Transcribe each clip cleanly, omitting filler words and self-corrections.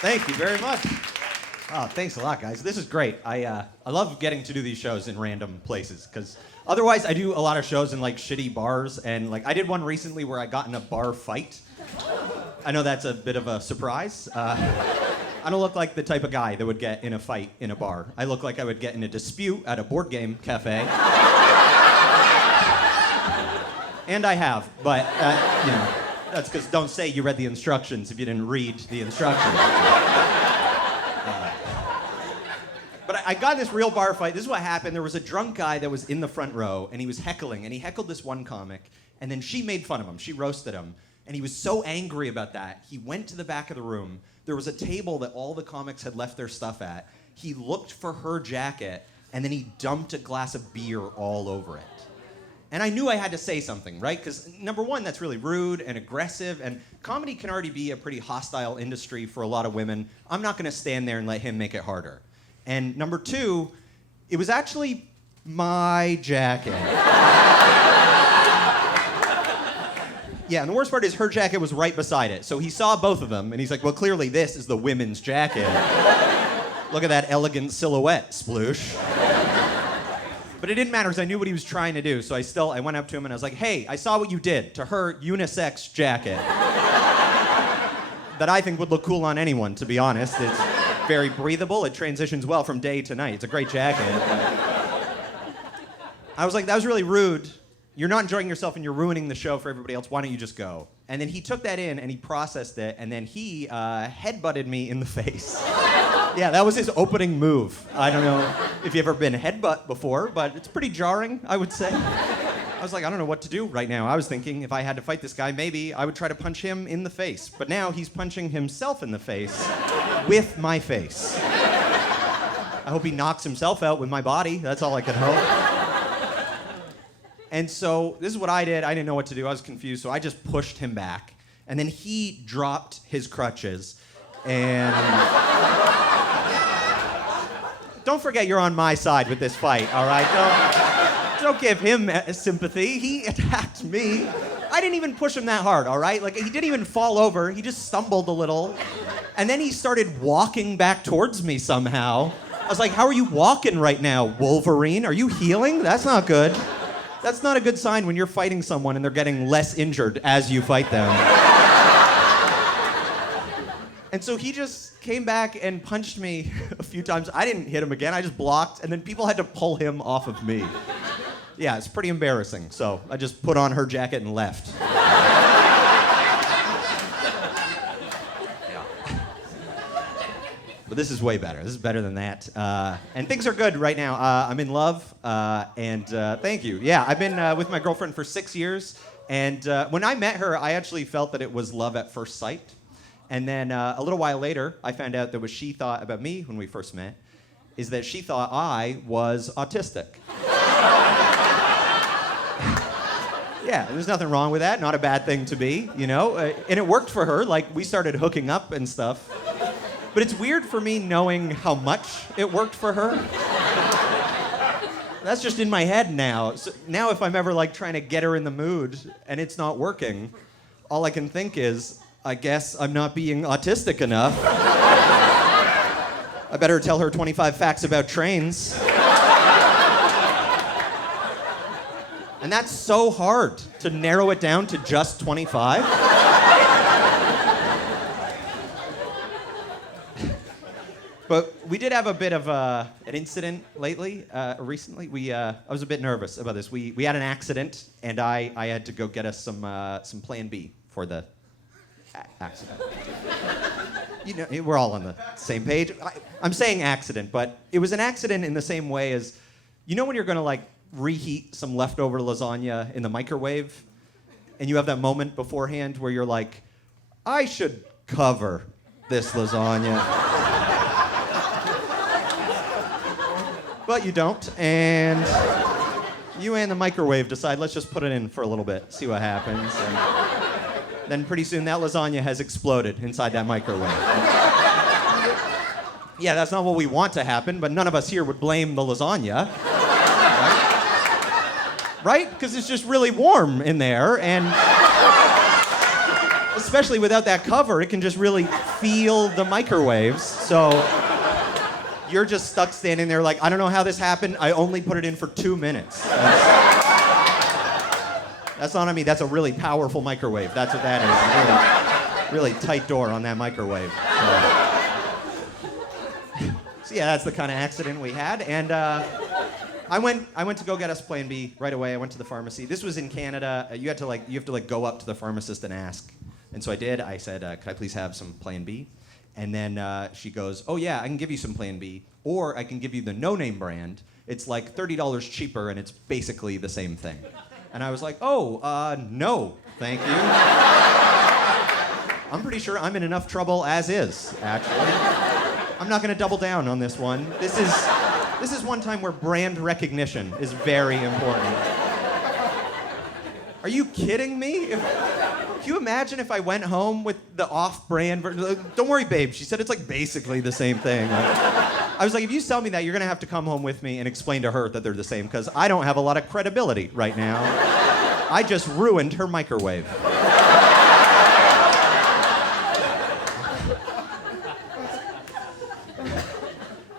Thank you very much. Oh, thanks a lot, guys. This is great. I love getting to do these shows in random places because otherwise I do a lot of shows in like shitty bars, and like I did one recently where I got in a bar fight. I know that's a bit of a surprise. I don't look like the type of guy that would get in a fight in a bar. I look like I would get in a dispute at a board game cafe. And I have, but you know, that's because don't say you read the instructions if you didn't read the instructions. But I got in this real bar fight. This is what happened. There was a drunk guy that was in the front row, and he was heckling, and he heckled this one comic, and then she made fun of him. She roasted him, and he was so angry about that, he went to the back of the room. There was a table that all the comics had left their stuff at. He looked for her jacket, and then he dumped a glass of beer all over it. And I knew I had to say something, right? Because number one, that's really rude and aggressive, and comedy can already be a pretty hostile industry for a lot of women. I'm not gonna stand there and let him make it harder. And number two, it was actually my jacket. Yeah, and the worst part is her jacket was right beside it. So he saw both of them, and he's like, well, clearly this is the women's jacket. Look at that elegant silhouette, sploosh. But it didn't matter because I knew what he was trying to do. So I went up to him and I was like, hey, I saw what you did to her unisex jacket. That I think would look cool on anyone, to be honest. It's very breathable. It transitions well from day to night. It's a great jacket. I was like, that was really rude. You're not enjoying yourself and you're ruining the show for everybody else. Why don't you just go? And then he took that in and he processed it, and then he headbutted me in the face. Yeah, that was his opening move. I don't know if you've ever been headbutt before, but it's pretty jarring, I would say. I was like, I don't know what to do right now. I was thinking if I had to fight this guy, maybe I would try to punch him in the face. But now he's punching himself in the face with my face. I hope he knocks himself out with my body. That's all I could hope. And so this is what I did. I didn't know what to do. I was confused, so I just pushed him back. And then he dropped his crutches. And don't forget you're on my side with this fight, all right? Don't give him sympathy. He attacked me. I didn't even push him that hard, all right? Like, he didn't even fall over. He just stumbled a little. And then he started walking back towards me somehow. I was like, how are you walking right now, Wolverine? Are you healing? That's not good. That's not a good sign when you're fighting someone and they're getting less injured as you fight them. And so he just came back and punched me a few times. I didn't hit him again. I just blocked, and then people had to pull him off of me. Yeah, it's pretty embarrassing. So I just put on her jacket and left. But this is way better. This is better than that. And things are good right now. I'm in love, and thank you. Yeah, I've been with my girlfriend for 6 years, and when I met her, I actually felt that it was love at first sight. And then a little while later, I found out that what she thought about me when we first met is that she thought I was autistic. Yeah, there's nothing wrong with that. Not a bad thing to be, you know? And it worked for her. Like, we started hooking up and stuff. But it's weird for me knowing how much it worked for her. That's just in my head now. So now if I'm ever like trying to get her in the mood and it's not working, all I can think is, I guess I'm not being autistic enough. I better tell her 25 facts about trains. And that's so hard to narrow it down to just 25. But we did have a bit of an incident recently. I was a bit nervous about this. We had an accident, and I had to go get us some Plan B for the accident. You know, we're all on the same page. I'm saying accident, but it was an accident in the same way as, you know when you're gonna like reheat some leftover lasagna in the microwave, and you have that moment beforehand where you're like, I should cover this lasagna. But you don't, and you and the microwave decide, let's just put it in for a little bit, see what happens. And then pretty soon that lasagna has exploded inside that microwave. Yeah, that's not what we want to happen, but none of us here would blame the lasagna. Right? Because it's just really warm in there, and especially without that cover, it can just really feel the microwaves. So you're just stuck standing there like, I don't know how this happened. I only put it in for 2 minutes. That's not on me. That's a really powerful microwave. That's what that is. Really tight door on that microwave. So yeah, that's the kind of accident we had. And I went to go get us Plan B right away. I went to the pharmacy. This was in Canada. You have to go up to the pharmacist and ask. And so I did. I said, could I please have some Plan B? And then she goes, oh yeah, I can give you some Plan B, or I can give you the no-name brand. It's like $30 cheaper, and it's basically the same thing. And I was like, no, thank you. I'm pretty sure I'm in enough trouble as is, actually. I'm not going to double down on this one. This is one time where brand recognition is very important. Are you kidding me? Can you imagine if I went home with the off-brand version? Don't worry, babe. She said it's like basically the same thing. I was like, if you sell me that, you're going to have to come home with me and explain to her that they're the same, because I don't have a lot of credibility right now. I just ruined her microwave.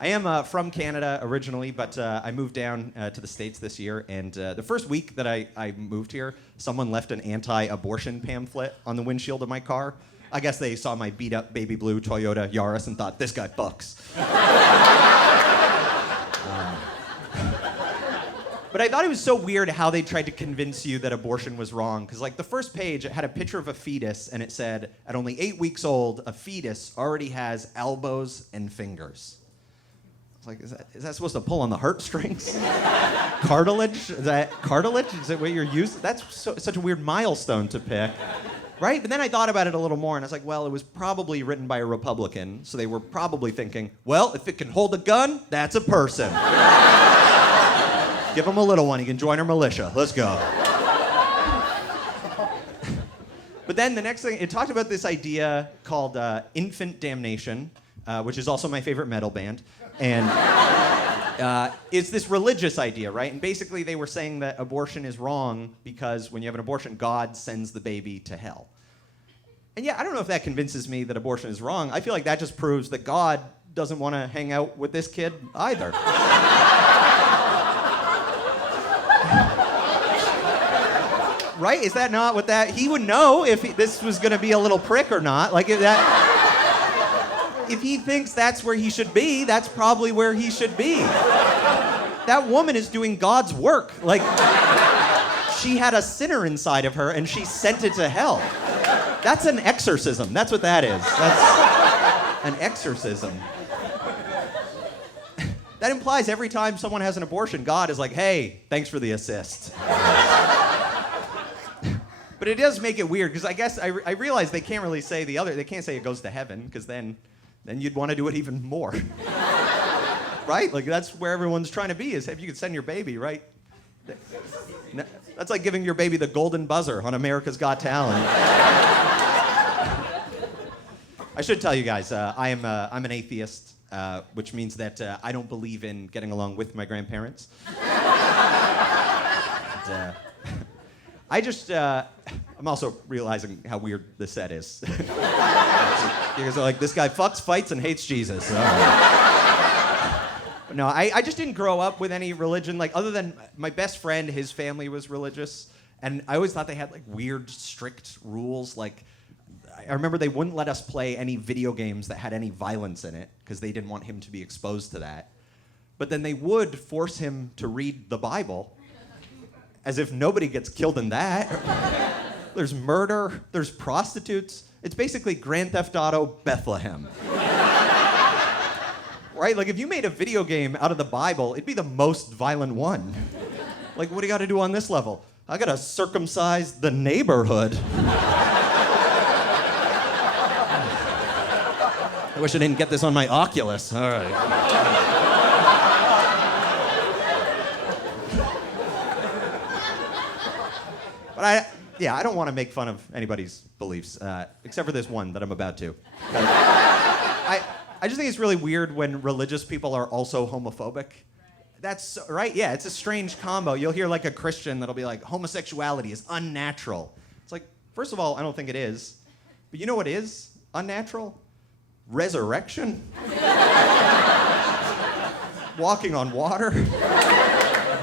I am from Canada originally, but I moved down to the States this year, and the first week that I moved here, someone left an anti-abortion pamphlet on the windshield of my car. I guess they saw my beat-up baby blue Toyota Yaris and thought, this guy fucks. But I thought it was so weird how they tried to convince you that abortion was wrong, because like the first page, it had a picture of a fetus, and it said, at only 8 weeks old, a fetus already has elbows and fingers. Like, is that supposed to pull on the heartstrings? Cartilage? Is that cartilage? Is that what you're using? That's such a weird milestone to pick, right? But then I thought about it a little more, and I was like, well, it was probably written by a Republican, so they were probably thinking, well, if it can hold a gun, that's a person. Give him a little one. He can join our militia. Let's go. But then the next thing, it talked about this idea called infant damnation, which is also my favorite metal band. And it's this religious idea, right? And basically they were saying that abortion is wrong because when you have an abortion, God sends the baby to hell. And yeah, I don't know if that convinces me that abortion is wrong. I feel like that just proves that God doesn't want to hang out with this kid either. Right? Is that not what that... He would know if this was going to be a little prick or not. Like, if he thinks that's where he should be, that's probably where he should be. That woman is doing God's work. Like, she had a sinner inside of her, and she sent it to hell. That's an exorcism. That's what that is. That's an exorcism. That implies every time someone has an abortion, God is like, hey, thanks for the assist. But it does make it weird, because I guess I realize they can't really say they can't say it goes to heaven, because then you'd want to do it even more. Right? Like, that's where everyone's trying to be, is if you could send your baby, right? That's like giving your baby the golden buzzer on America's Got Talent. I should tell you guys, I'm an atheist, which means that I don't believe in getting along with my grandparents. And, I'm also realizing how weird this set is. You guys are like, this guy fucks, fights, and hates Jesus. But no, I just didn't grow up with any religion. Like, other than my best friend, his family was religious. And I always thought they had, like, weird, strict rules. Like, I remember they wouldn't let us play any video games that had any violence in it, because they didn't want him to be exposed to that. But then they would force him to read the Bible, as if nobody gets killed in that. There's murder, there's prostitutes. It's basically Grand Theft Auto Bethlehem. Right? Like, if you made a video game out of the Bible, it'd be the most violent one. Like, what do you got to do on this level? I got to circumcise the neighborhood. I wish I didn't get this on my Oculus. All right. But I don't want to make fun of anybody's beliefs, except for this one that I'm about to. I just think it's really weird when religious people are also homophobic. That's right, yeah, it's a strange combo. You'll hear like a Christian that'll be like, homosexuality is unnatural. It's like, first of all, I don't think it is. But you know what is unnatural? Resurrection. Walking on water.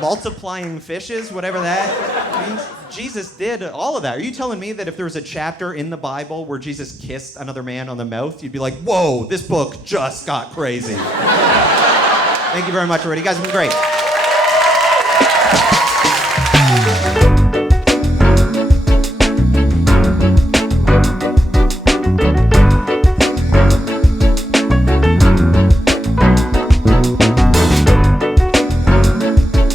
Multiplying fishes, whatever that means. Jesus did all of that. Are you telling me that if there was a chapter in the Bible where Jesus kissed another man on the mouth, you'd be like, whoa, this book just got crazy? Thank you very much, everybody. You guys have been great.